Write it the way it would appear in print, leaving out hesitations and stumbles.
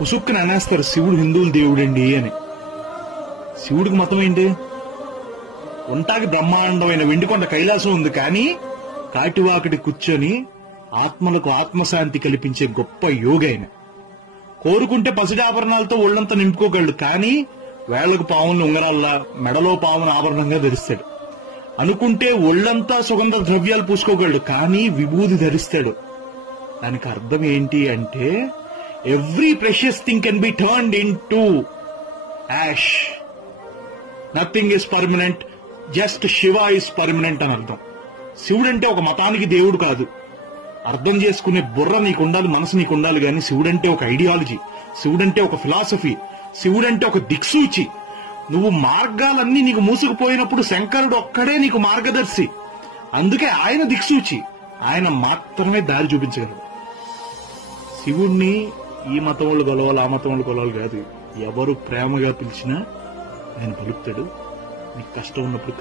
పుసుక్కుని అనేస్తారు శివుడు హిందువుల దేవుడండి అని. శివుడికి మతం ఏంటి? ఉంటాకి బ్రహ్మాండమైన వెండికొండ కైలాసం ఉంది, కానీ కాటివాకటి కూర్చొని ఆత్మలకు ఆత్మశాంతి కల్పించే గొప్ప యోగి ఆయన. కోరుకుంటే పసిడాభరణాలతో ఒళ్లంతా నింపుకోగలడు, కానీ వేళ్లకు పావులను ఉంగరాల్లా, మెడలో పావును ఆభరణంగా ధరిస్తాడు. అనుకుంటే ఒళ్లంతా సుగంధ ద్రవ్యాలు పూసుకోగలడు, కానీ విభూది ధరిస్తాడు. దానికి అర్థం ఏంటి అంటే, every precious thing can be turned in to ash. Nothing is permanent, just Shiva is permanent అని అర్థం. శివుడంటే ఒక మతానికి దేవుడు కాదు. అర్థం చేసుకునే బుర్ర నీకు ఉండాలి, మనసు నీకు ఉండాలి. కానీ శివుడంటే ఒక ఐడియాలజీ, శివుడంటే ఒక ఫిలాసఫీ, శివుడంటే ఒక దిక్సూచి. నువ్వు మార్గాలన్నీ నీకు మూసుకుపోయినప్పుడు శంకరుడు ఒక్కడే నీకు మార్గదర్శి. అందుకే ఆయన దిక్సూచి, ఆయన మాత్రమే దారి చూపించగలడు. శివుణ్ణి ఈ మతం వాళ్ళు కొలవాలి, ఆ మతం వాళ్ళు కొలవాలి కాదు. ఎవరు ప్రేమగా పిలిచినా ఆయన పలుకుతాడు. నీకు కష్టం ఉన్నప్పుడు